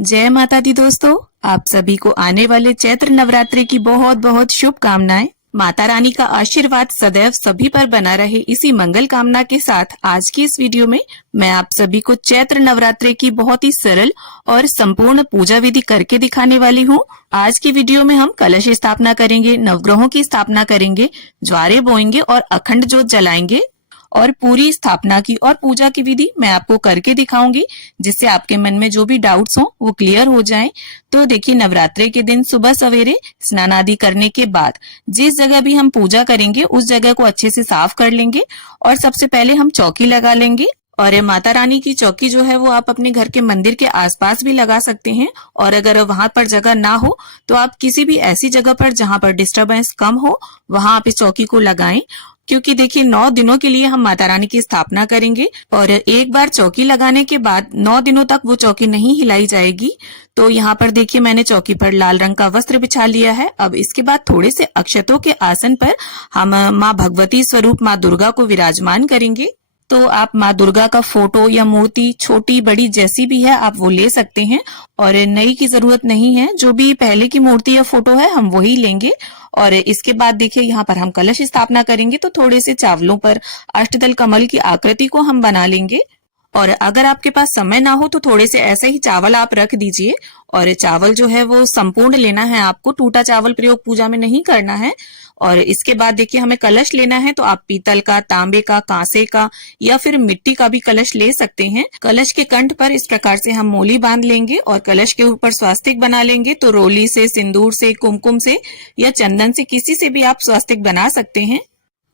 जय माता दी दोस्तों, आप सभी को आने वाले चैत्र नवरात्रि की बहुत बहुत शुभकामनाएं। माता रानी का आशीर्वाद सदैव सभी पर बना रहे, इसी मंगल कामना के साथ आज की इस वीडियो में मैं आप सभी को चैत्र नवरात्रि की बहुत ही सरल और संपूर्ण पूजा विधि करके दिखाने वाली हूँ। आज की वीडियो में हम कलश स्थापना करेंगे, नवग्रहों की स्थापना करेंगे, ज्वारे बोएंगे और अखंड ज्योत जलाएंगे और पूरी स्थापना की और पूजा की विधि मैं आपको करके दिखाऊंगी, जिससे आपके मन में जो भी डाउट्स हो वो क्लियर हो जाएं। तो देखिए, नवरात्रि के दिन सुबह सवेरे स्नान आदि करने के बाद जिस जगह भी हम पूजा करेंगे उस जगह को अच्छे से साफ कर लेंगे और सबसे पहले हम चौकी लगा लेंगे। और माता रानी की चौकी जो है वो आप अपने घर के मंदिर के आसपास भी लगा सकते हैं, और अगर वहां पर जगह ना हो तो आप किसी भी ऐसी जगह पर जहां पर डिस्टरबेंस कम हो वहां आप इस चौकी को लगाएं। क्योंकि देखिए 9 दिनों के लिए हम माता रानी की स्थापना करेंगे और एक बार चौकी लगाने के बाद 9 दिनों तक वो चौकी नहीं हिलाई जाएगी। तो यहाँ पर देखिए, मैंने चौकी पर लाल रंग का वस्त्र बिछा लिया है। अब इसके बाद थोड़े से अक्षतों के आसन पर हम माँ भगवती स्वरूप माँ दुर्गा को विराजमान करेंगे। तो आप माँ दुर्गा का फोटो या मूर्ति छोटी बड़ी जैसी भी है आप वो ले सकते हैं, और नई की जरूरत नहीं है। जो भी पहले की मूर्ति या फोटो है हम वही लेंगे। और इसके बाद देखिए, यहाँ पर हम कलश स्थापना करेंगे तो थोड़े से चावलों पर अष्टदल कमल की आकृति को हम बना लेंगे। और अगर आपके पास समय ना हो तो थोड़े से ऐसे ही चावल आप रख दीजिए, और चावल जो है वो संपूर्ण लेना है आपको, टूटा चावल प्रयोग पूजा में नहीं करना है। और इसके बाद देखिए, हमें कलश लेना है तो आप पीतल का, तांबे का, कांसे का या फिर मिट्टी का भी कलश ले सकते हैं। कलश के कंठ पर इस प्रकार से हम मोली बांध लेंगे और कलश के ऊपर स्वास्तिक बना लेंगे। तो रोली से, सिंदूर से, कुमकुम से या चंदन से, किसी से भी आप स्वास्तिक बना सकते हैं।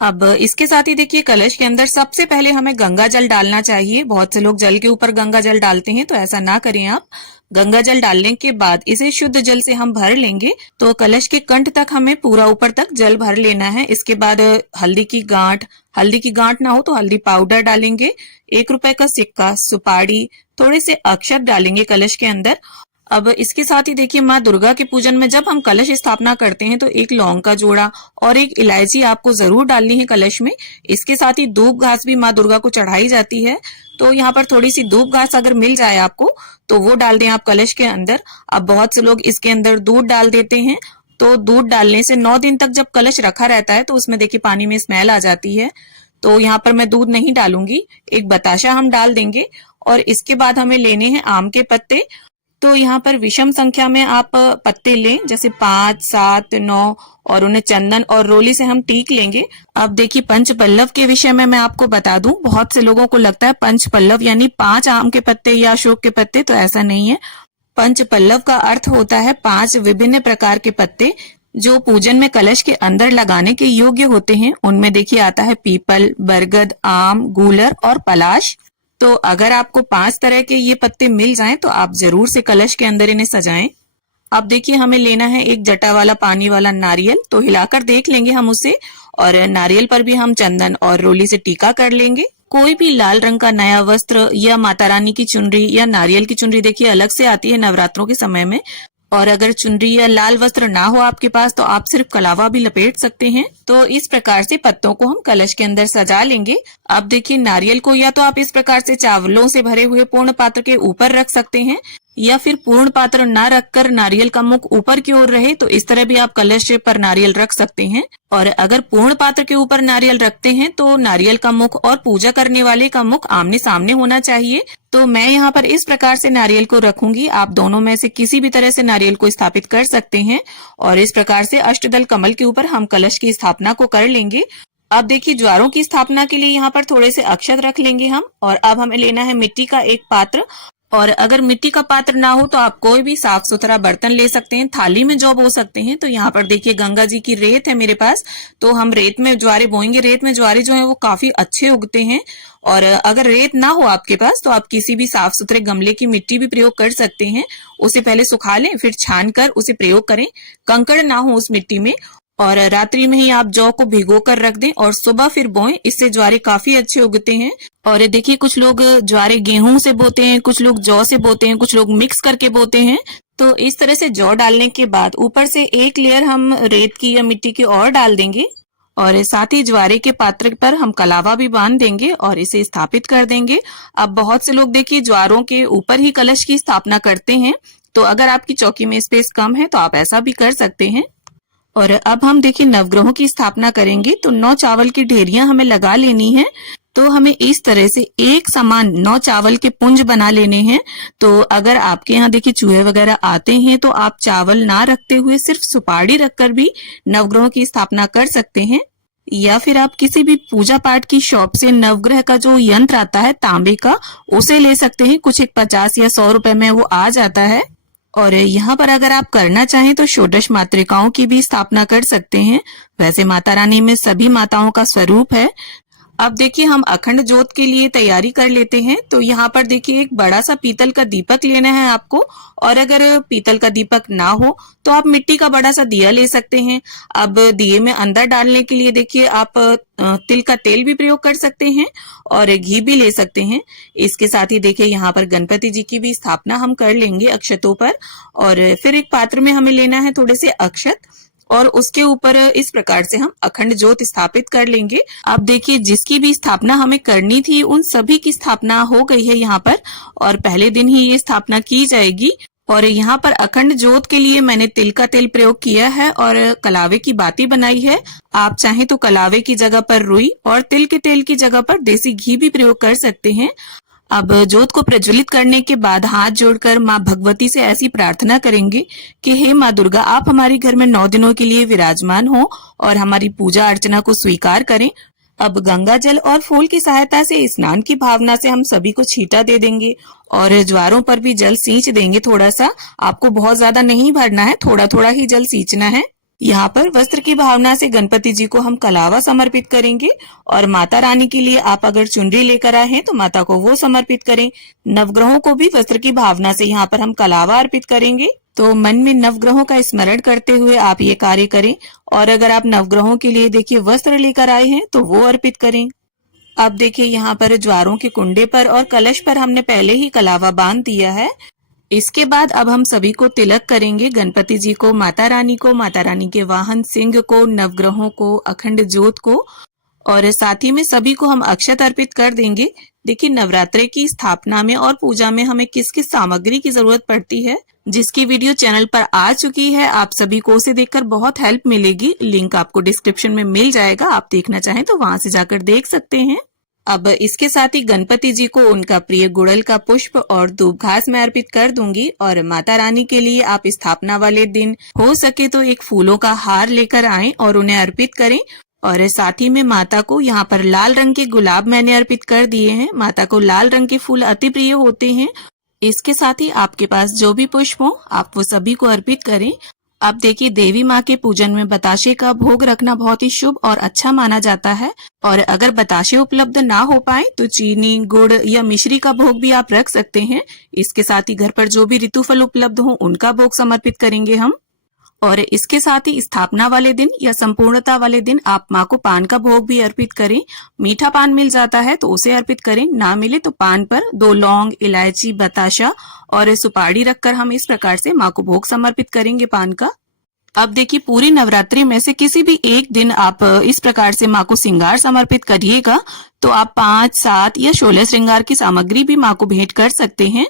अब इसके साथ ही देखिए, कलश के अंदर सबसे पहले हमें गंगा जल डालना चाहिए। बहुत से लोग जल के ऊपर गंगा जल डालते हैं, तो ऐसा ना करें आप। गंगा जल डालने के बाद इसे शुद्ध जल से हम भर लेंगे। तो कलश के कंठ तक हमें पूरा ऊपर तक जल भर लेना है। इसके बाद हल्दी की गांठ ना हो तो हल्दी पाउडर डालेंगे, 1 रुपए का सिक्का, सुपारी, थोड़े से अक्षत डालेंगे कलश के अंदर। अब इसके साथ ही देखिए, माँ दुर्गा के पूजन में जब हम कलश स्थापना करते हैं तो एक लौंग का जोड़ा और एक इलायची आपको जरूर डालनी है कलश में। इसके साथ ही दूब घास भी माँ दुर्गा को चढ़ाई जाती है, तो यहाँ पर थोड़ी सी दूब घास अगर मिल जाए आपको तो वो डाल दें आप कलश के अंदर। अब बहुत से लोग इसके अंदर दूध डाल देते हैं, तो दूध डालने से 9 दिन तक जब कलश रखा रहता है तो उसमें देखिए पानी में स्मेल आ जाती है। तो यहाँ पर मैं दूध नहीं डालूंगी, एक बताशा हम डाल देंगे। और इसके बाद हमें लेने हैं आम के पत्ते। तो यहाँ पर विषम संख्या में आप पत्ते लें, जैसे 5, 7, 9, और उन्हें चंदन और रोली से हम टीक लेंगे। अब देखिए, पंच पल्लव के विषय में मैं आपको बता दूं, बहुत से लोगों को लगता है पंच पल्लव यानी 5 आम के पत्ते या अशोक के पत्ते, तो ऐसा नहीं है। पंच पल्लव का अर्थ होता है 5 विभिन्न प्रकार के पत्ते जो पूजन में कलश के अंदर लगाने के योग्य होते हैं। उनमें देखिए आता है पीपल, बरगद, आम, गूलर और पलाश। तो अगर आपको 5 तरह के ये पत्ते मिल जाएं तो आप जरूर से कलश के अंदर इन्हें सजाएं। अब देखिए, हमें लेना है एक जटा वाला पानी वाला नारियल, तो हिलाकर देख लेंगे हम उसे, और नारियल पर भी हम चंदन और रोली से टीका कर लेंगे। कोई भी लाल रंग का नया वस्त्र या माता रानी की चुनरी या नारियल की चुनरी देखिए अलग से आती है नवरात्रों के समय में, और अगर चुनरी या लाल वस्त्र ना हो आपके पास तो आप सिर्फ कलावा भी लपेट सकते हैं। तो इस प्रकार से पत्तों को हम कलश के अंदर सजा लेंगे। अब देखिए, नारियल को या तो आप इस प्रकार से चावलों से भरे हुए पूर्ण पात्र के ऊपर रख सकते हैं, या फिर पूर्ण पात्र ना रखकर नारियल का मुख ऊपर की ओर रहे तो इस तरह भी आप कलश पर नारियल रख सकते हैं। और अगर पूर्ण पात्र के ऊपर नारियल रखते हैं तो नारियल का मुख और पूजा करने वाले का मुख आमने सामने होना चाहिए। तो मैं यहाँ पर इस प्रकार से नारियल को रखूंगी। आप दोनों में से किसी भी तरह से नारियल को स्थापित कर सकते हैं, और इस प्रकार से अष्टदल कमल के ऊपर हम कलश की स्थापना को कर लेंगे। अब देखिए, ज्वारों की स्थापना के लिए यहाँ पर थोड़े से अक्षत रख लेंगे हम, और अब हमें लेना है मिट्टी का एक पात्र। और अगर मिट्टी का पात्र ना हो तो आप कोई भी साफ सुथरा बर्तन ले सकते हैं, थाली में जौ बो सकते हैं। तो यहाँ पर देखिए, गंगा जी की रेत है मेरे पास, तो हम रेत में ज्वारे बोएंगे। रेत में ज्वारे जो है वो काफी अच्छे उगते हैं। और अगर रेत ना हो आपके पास तो आप किसी भी साफ सुथरे गमले की मिट्टी भी प्रयोग कर सकते हैं। उसे पहले सुखा लें, फिर छान कर उसे प्रयोग करें, कंकड़ ना हो उस मिट्टी में। और रात्रि में ही आप जौ को भिगो कर रख दें और सुबह फिर बोएं, इससे ज्वारे काफी अच्छे उगते हैं। और देखिए, कुछ लोग ज्वारे गेहूं से बोते हैं, कुछ लोग जौ से बोते हैं, कुछ लोग मिक्स करके बोते हैं। तो इस तरह से जौ डालने के बाद ऊपर से एक लेयर हम रेत की या मिट्टी की और डाल देंगे। और साथ ही ज्वारे के पात्र पर हम कलावा भी बांध देंगे और इसे स्थापित कर देंगे। अब बहुत से लोग देखिए ज्वारों के ऊपर ही कलश की स्थापना करते हैं, तो अगर आपकी चौकी में स्पेस कम है तो आप ऐसा भी कर सकते हैं। और अब हम देखिए नवग्रहों की स्थापना करेंगे, तो 9 चावल की ढेरियां हमें लगा लेनी है। तो हमें इस तरह से एक समान 9 चावल के पुंज बना लेने हैं। तो अगर आपके यहाँ देखिए चूहे वगैरह आते हैं तो आप चावल ना रखते हुए सिर्फ सुपारी रखकर भी नवग्रहों की स्थापना कर सकते हैं, या फिर आप किसी भी पूजा पाठ की शॉप से नवग्रह का जो यंत्र आता है तांबे का, उसे ले सकते हैं। कुछ एक 50 या 100 रुपए में वो आ जाता है। और यहाँ पर अगर आप करना चाहें तो षोडश मातृकाओं की भी स्थापना कर सकते हैं। वैसे माता रानी में सभी माताओं का स्वरूप है। अब देखिए हम अखंड ज्योत के लिए तैयारी कर लेते हैं। तो यहाँ पर देखिए एक बड़ा सा पीतल का दीपक लेना है आपको, और अगर पीतल का दीपक ना हो तो आप मिट्टी का बड़ा सा दिया ले सकते हैं। अब दिए में अंदर डालने के लिए देखिए आप तिल का तेल भी प्रयोग कर सकते हैं और घी भी ले सकते हैं। इसके साथ ही देखिए यहाँ पर गणपति जी की भी स्थापना हम कर लेंगे अक्षतों पर। और फिर एक पात्र में हमें लेना है थोड़े से अक्षत, और उसके ऊपर इस प्रकार से हम अखंड ज्योत स्थापित कर लेंगे। अब देखिए जिसकी भी स्थापना हमें करनी थी उन सभी की स्थापना हो गई है यहाँ पर, और पहले दिन ही ये स्थापना की जाएगी। और यहाँ पर अखंड ज्योत के लिए मैंने तिल का तेल प्रयोग किया है और कलावे की बाती बनाई है। आप चाहें तो कलावे की जगह पर रुई और तिल के तेल की जगह पर देसी घी भी प्रयोग कर सकते हैं। अब ज्योत को प्रज्वलित करने के बाद हाथ जोड़कर माँ भगवती से ऐसी प्रार्थना करेंगे कि हे माँ दुर्गा, आप हमारे घर में 9 दिनों के लिए विराजमान हो और हमारी पूजा अर्चना को स्वीकार करें। अब गंगा जल और फूल की सहायता से स्नान की भावना से हम सभी को छींटा दे देंगे और ज्वारों पर भी जल सींच देंगे। थोड़ा सा, आपको बहुत ज्यादा नहीं भरना है, थोड़ा थोड़ा ही जल सींचना है। यहाँ पर वस्त्र की भावना से गणपति जी को हम कलावा समर्पित करेंगे, और माता रानी के लिए आप अगर चुनरी लेकर आए हैं तो माता को वो समर्पित करें। नवग्रहों को भी वस्त्र की भावना से यहाँ पर हम कलावा अर्पित करेंगे। तो मन में नवग्रहों का स्मरण करते हुए आप ये कार्य करें। और अगर आप नवग्रहों के लिए देखिए वस्त्र लेकर आए हैं तो वो अर्पित करें। अब देखिए यहाँ पर ज्वारों के कुंडे पर और कलश पर हमने पहले ही कलावा बांध दिया है। इसके बाद अब हम सभी को तिलक करेंगे, गणपति जी को, माता रानी को, माता रानी के वाहन सिंह को, नवग्रहों को, अखंड ज्योत को, और साथ ही में सभी को हम अक्षत अर्पित कर देंगे। देखिए नवरात्रि की स्थापना में और पूजा में हमें किस किस सामग्री की जरूरत पड़ती है, जिसकी वीडियो चैनल पर आ चुकी है। आप सभी को उसे देखकर बहुत हेल्प मिलेगी। लिंक आपको डिस्क्रिप्शन में मिल जाएगा, आप देखना चाहें तो वहां से जाकर देख सकते हैं। अब इसके साथ ही गणपति जी को उनका प्रिय गुड़हल का पुष्प और धूप घास में अर्पित कर दूंगी। और माता रानी के लिए आप स्थापना वाले दिन हो सके तो एक फूलों का हार लेकर आएं और उन्हें अर्पित करें। और साथ ही में माता को यहाँ पर लाल रंग के गुलाब मैंने अर्पित कर दिए हैं। माता को लाल रंग के फूल अति प्रिय होते हैं। इसके साथ ही आपके पास जो भी पुष्प हो आप वो सभी को अर्पित करें। अब देखिए देवी माँ के पूजन में बताशे का भोग रखना बहुत ही शुभ और अच्छा माना जाता है। और अगर बताशे उपलब्ध ना हो पाए तो चीनी, गुड़ या मिश्री का भोग भी आप रख सकते हैं। इसके साथ ही घर पर जो भी ऋतुफल उपलब्ध हो उनका भोग समर्पित करेंगे हम। और इसके साथ ही स्थापना वाले दिन या संपूर्णता वाले दिन आप माँ को पान का भोग भी अर्पित करें। मीठा पान मिल जाता है तो उसे अर्पित करें, ना मिले तो पान पर 2 लौंग, इलायची, बताशा और सुपारी रखकर हम इस प्रकार से माँ को भोग समर्पित करेंगे पान का। अब देखिए पूरी नवरात्रि में से किसी भी एक दिन आप इस प्रकार से माँ को श्रृंगार समर्पित करिएगा तो आप 5, 7 या 16 श्रृंगार की सामग्री भी माँ को भेंट कर सकते हैं।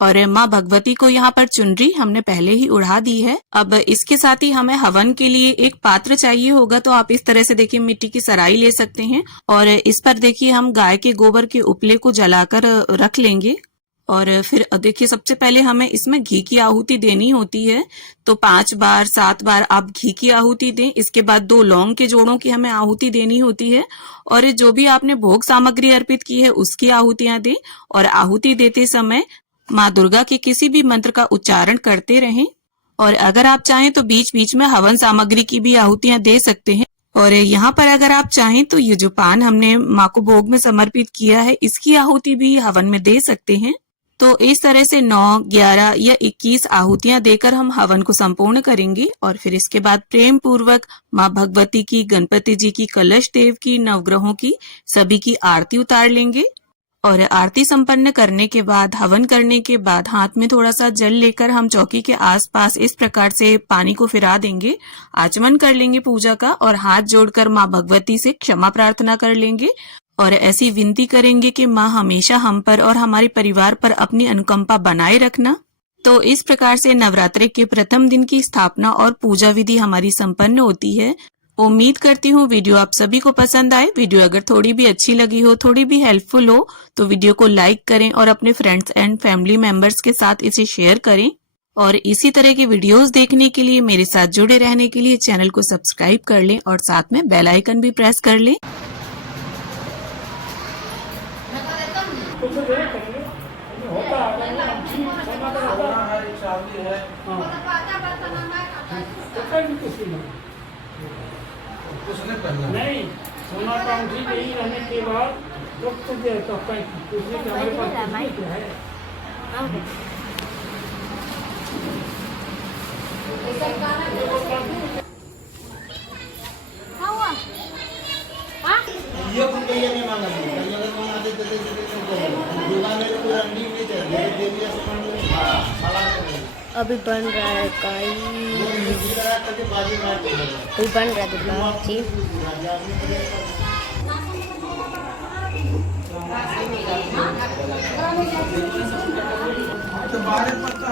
और माँ भगवती को यहाँ पर चुनरी हमने पहले ही उड़ा दी है। अब इसके साथ ही हमें हवन के लिए एक पात्र चाहिए होगा, तो आप इस तरह से देखिए मिट्टी की सराई ले सकते हैं और इस पर देखिए हम गाय के गोबर के उपले को जलाकर रख लेंगे। और फिर देखिए सबसे पहले हमें इसमें घी की आहुति देनी होती है, तो 5 बार 7 बार आप घी की आहुति दें। इसके बाद 2 लौंग के जोड़ों की हमें आहुति देनी होती है और जो भी आपने भोग सामग्री अर्पित की है उसकी आहुतियां दें। और आहुति देते समय माँ दुर्गा के किसी भी मंत्र का उच्चारण करते रहें। और अगर आप चाहें तो बीच बीच में हवन सामग्री की भी आहुतियां दे सकते हैं। और यहाँ पर अगर आप चाहें तो ये जो पान हमने माँ को भोग में समर्पित किया है इसकी आहुति भी हवन में दे सकते हैं। तो इस तरह से 9, 11 या 21 आहुतियां देकर हम हवन को संपूर्ण करेंगे। और फिर इसके बाद प्रेम पूर्वक माँ भगवती की, गणपति जी की, कलश देव की, नवग्रहों की, सभी की आरती उतार लेंगे। और आरती संपन्न करने के बाद, हवन करने के बाद हाथ में थोड़ा सा जल लेकर हम चौकी के आसपास इस प्रकार से पानी को फिरा देंगे, आचमन कर लेंगे पूजा का और हाथ जोड़कर माँ भगवती से क्षमा प्रार्थना कर लेंगे और ऐसी विनती करेंगे कि माँ हमेशा हम पर और हमारे परिवार पर अपनी अनुकंपा बनाए रखना। तो इस प्रकार से नवरात्रि के प्रथम दिन की स्थापना और पूजा विधि हमारी संपन्न होती है। उम्मीद करती हूँ वीडियो आप सभी को पसंद आए। वीडियो अगर थोड़ी भी अच्छी लगी हो, थोड़ी भी हेल्पफुल हो तो वीडियो को लाइक करें और अपने फ्रेंड्स एंड फैमिली मेंबर्स के साथ इसे शेयर करें। और इसी तरह की वीडियोस देखने के लिए, मेरे साथ जुड़े रहने के लिए चैनल को सब्सक्राइब कर लें और साथ में बेल आइकन भी प्रेस कर लें। नहीं, सोना का अंगूठी नहीं रहने के बाद वक्त दे तो दूसरे के हमारे पास है। ये कुछ कहिए नहीं मांगा कहीं अगर मांगा दे देते दुकान में पूरा नींव नहीं चल रही देवी अस्पताल अभी बन रहा है काई अभी बन रहा है दुकान जी।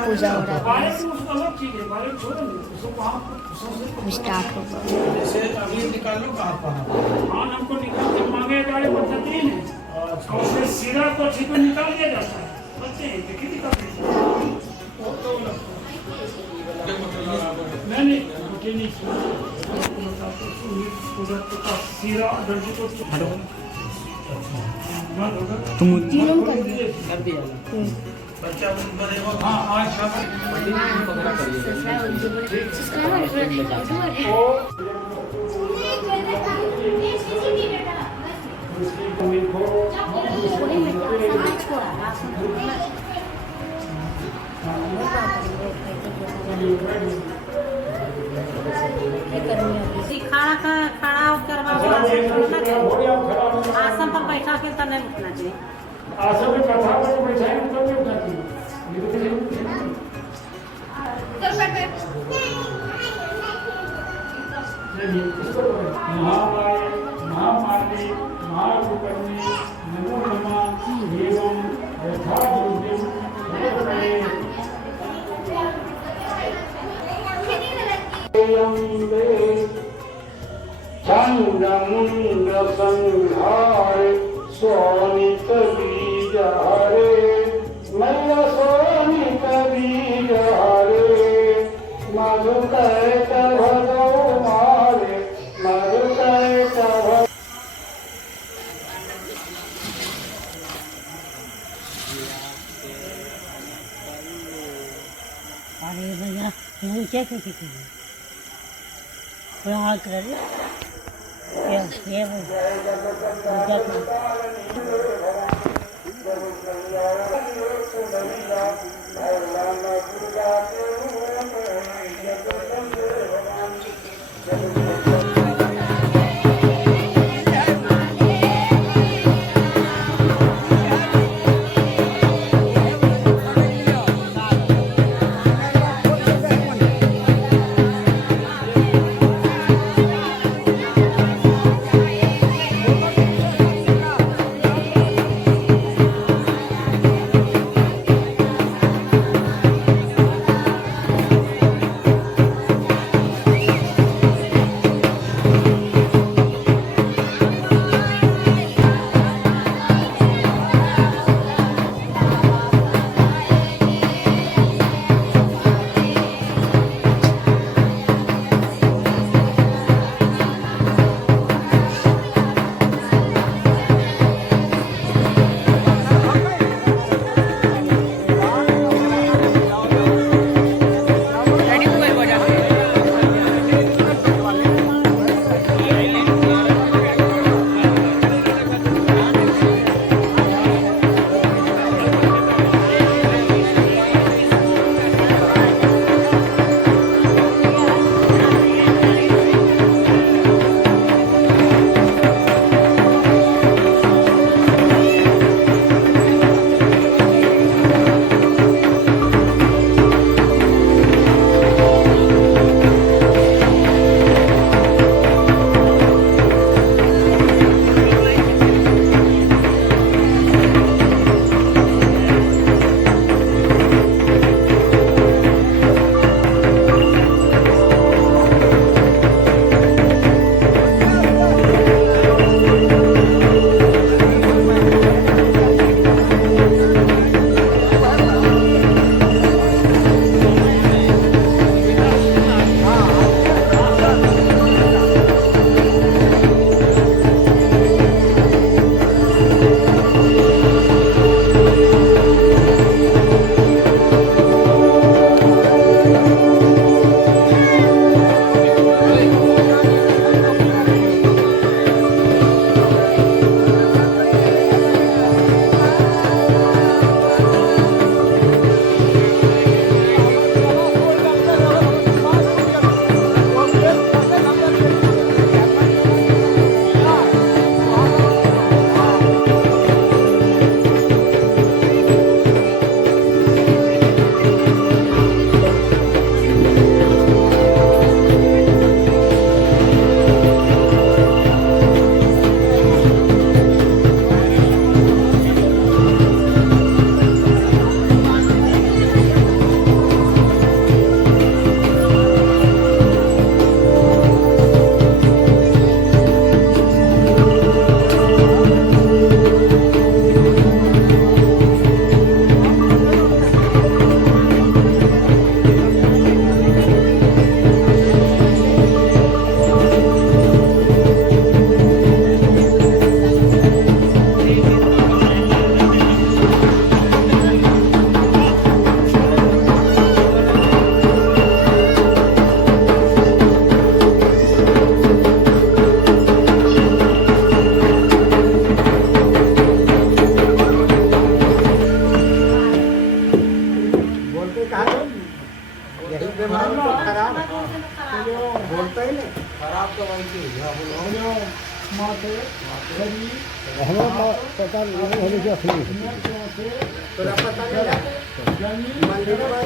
पूजा हो रहा है, स्टार्ट होगा। हमको निकाल के मांगे गाड़ी पद्धति है और उससे सीधा को ठीक निकाल दिया जाता है। बच्चे देखिए निकालते नहीं सीधा दर्जी को तीनों कर दिया। हाँ आज खड़ा करवा आसन पर बैठा के तो नहीं उठना चाहिए। आसन में कथा पर बैठाए तो नहीं उठाती महामाये महामाये महारूपण्ये नमो नमः एवं यथायोग्यं चंद्रमुंड संहारे सोनित बीज हरे मैया सोनित बीज हरे मधुकैत भगो मारे मधुकैत भगो। अरे भैया क्या क्या क्या क्या कर यही बीमारी तो खराब है। बोलता ही नहीं खराब तो वही चीज है। हमें पता नहीं होने की अपनी तो पता नहीं मंदिर में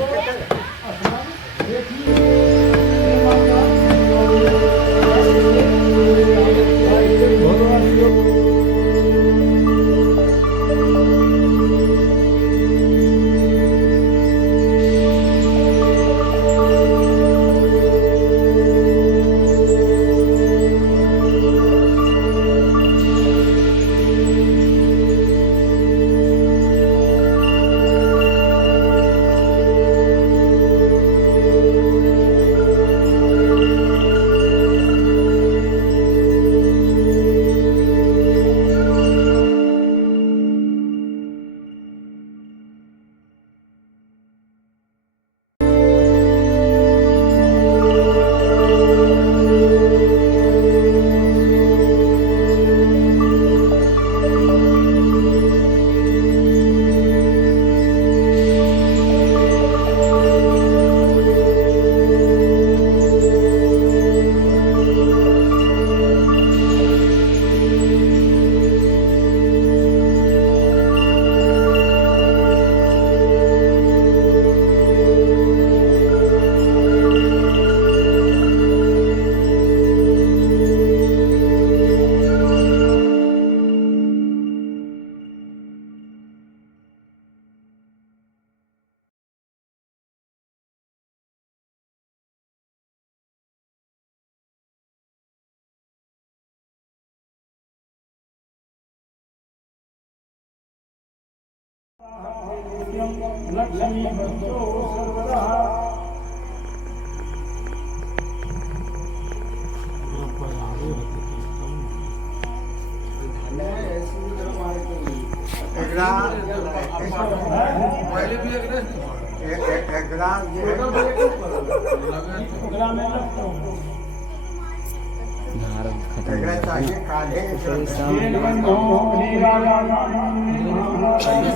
लक्ष्मी बंधो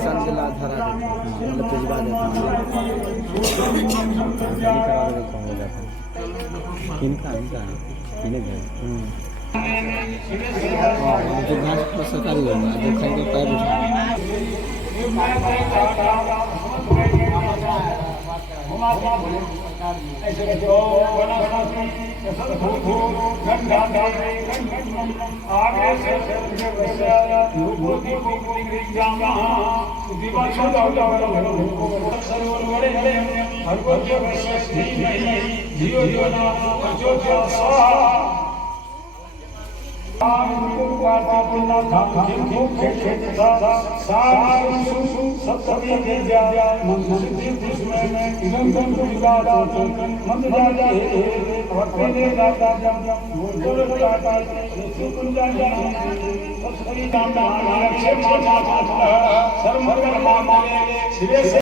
सर्वदा सरकारी होगा जो खाएंगे पैर